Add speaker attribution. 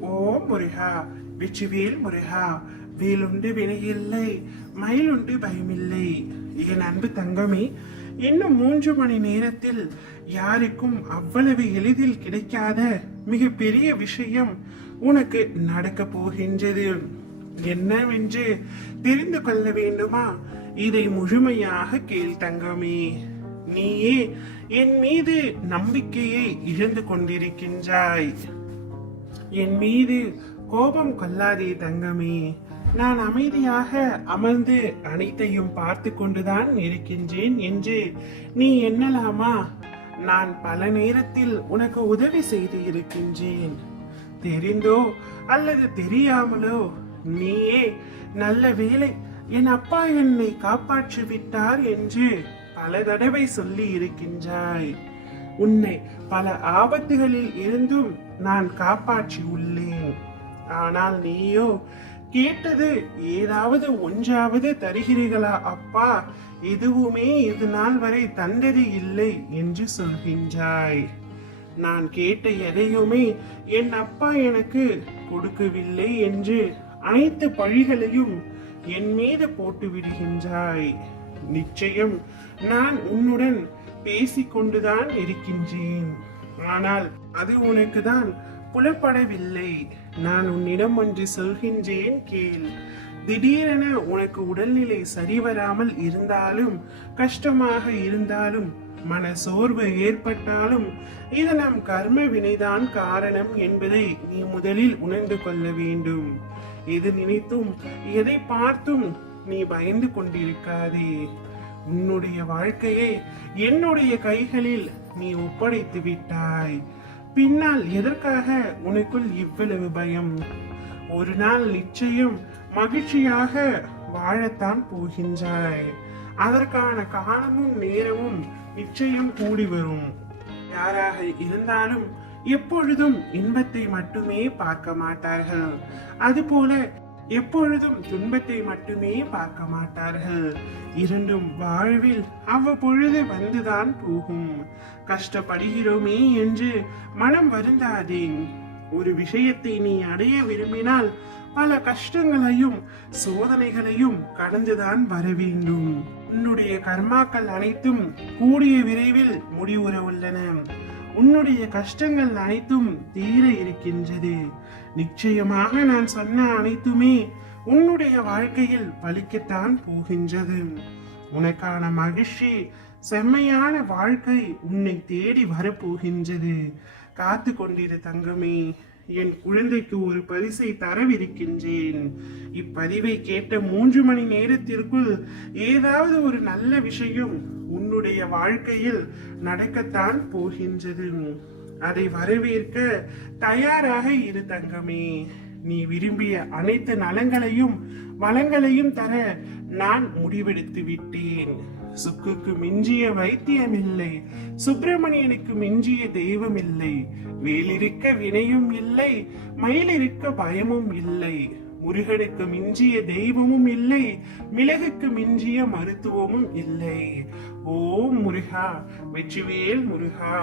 Speaker 1: ஓம் முருகா. வெற்றிவேல் முருகா. வேலுண்டு வினையில்லை மயிலுண்டு பயமில்லை. என் அன்பு தங்கமே இன்னும் மூன்று மணி நேரத்தில் யாருக்கும் அவ்வளவு எளிதில் கிடைக்காத மிகப்பெரிய விஷயம் உனக்கு நடக்க போகின்றது. என்னவென்று தெரிந்து கொள்ள வேண்டுமா? இதை முழுமையாக கேள் தங்கமே. நீயே என் மீது நம்பிக்கையை இழந்து கொண்டிருக்கின்றாய். என் மீது கோபம் கொள்ளாதே தங்கமே. நான் அமைதியாக அமர்ந்து அனைத்தையும் பார்த்து கொண்டுதான் இருக்கின்றேன் என்று. நீ எண்ணலாமா நான் பல நேரத்தில் உனக்கு உதவி செய்து இருக்கின்றேன். தெரிந்தோ அல்லது தெரியாமலோ நீயே நல்ல வேலை என் அப்பா என்னை காப்பாற்றி விட்டார் என்று பல தடவை சொல்லி இருக்கின்றாய். உன்னை பல ஆபத்துகளில் இருந்தும் நான் காப்பாற்றி உள்ளேன். ஆனால் நீயோ கேட்டது ஏதாவது ஒன்றாவது தருகிறீர்களா அப்பா? எதுவுமே இது நாள் வரை தந்தது இல்லை என்று சொல்கின்றாய். நான் கேட்ட எதையுமே என் அப்பா எனக்கு கொடுக்கவில்லை என்று அனைத்து பழிகளையும் என் மீது போட்டு விடுகின்றாய். நிச்சயம் நான் உன்னுடன் பேசிக்கொண்டுதான் இருக்கின்றேன். ஆனால் அது உனக்கு தான் புலப்படவில்லை. நான் உன்னிடம் ஒன்று சொல்கின்றேன் கேள். திடீரென உனக்கு உடல்நிலை சரிவராமல் இருந்தாலும் கஷ்டமாக இருந்தாலும் மன சோர்வு ஏற்பட்டாலும் இது நம் கர்ம வினைதான் காரணம் என்பதை நீ முதலில் உணர்ந்து கொள்ள வேண்டும். எது நினைத்தும் எதை பார்த்தும் நீ பயந்து கொண்டிருக்காதே. உன்னுடைய வாழ்க்கையை என்னுடைய கைகளில் நீ ஒப்படைத்து விட்டாய். பின்னால் எதற்காக உனக்குள் இவ்வளவு பயம்? ஒரு நாள் நிச்சயம் மகிழ்ச்சியாக வாழத்தான் போகின்றாய். அதற்கான காலமும் நேரமும் நிச்சயம் கூடி வரும். யாராக இருந்தாலும் எப்பொழுதும் இன்பத்தை மட்டுமே பார்க்க மாட்டார்கள். அதுபோல எப்பொழுதும் துன்பத்தை மட்டுமே பார்க்க மாட்டார்கள். இரண்டும் வாழ்வில் அவ்வப்பொழுது வந்துதான் போகும். கஷ்டப்படுகிறோமே என்று மனம் வருந்தாதே. ஒரு விஷயத்தை நீ அடைய விரும்பினால் பல கஷ்டங்களையும் சோதனைகளையும் கடந்துதான் வர வேண்டும். உன்னுடைய கர்மாக்கள் அனைத்தும் கூடிய விரைவில் முடிவுற உள்ளன. உன்னுடைய கஷ்டங்கள் அனைத்தும் தீர இருக்கின்றது. நிச்சயமாக நான் சொன்ன அனைத்துமே உன்னுடைய வாழ்க்கையில் பலிக்கத்தான் போகின்றது. உனக்கான மகிழ்ச்சி செம்மையான வாழ்க்கை உன்னை தேடி வரப்போகின்றது. காத்து கொண்டிரு தங்கமே. என் குழந்தைக்கு ஒரு பரிசை தரவிருக்கின்றேன். இப்பதிவை கேட்ட மூன்று மணி நேரத்திற்குள் ஏதாவது ஒரு நல்ல விஷயம் உன்னுடைய வாழ்க்கையில் நடக்கத்தான் போகின்றது. அதை வரவேற்க தயாராக இரு தங்கமே. நீ விரும்பிய அனைத்து நலங்களையும் வளங்களையும் தர நான் முடிவெடுத்து விட்டேன் சுக்குக்கு மிஞ்சிய வைத்தியம் இல்லை சுப்பிரமணியனுக்கு மிஞ்சிய தெய்வம் இல்லை வேலிருக்க வினையும் இல்லை மயிலிருக்க பயமும் இல்லை முருகனுக்கு மிஞ்சிய தெய்வமும் இல்லை மிளகுக்கு மிஞ்சிய மருத்துவமும் இல்லை. ஓம் முருகா வெற்றிவேல் முருகா.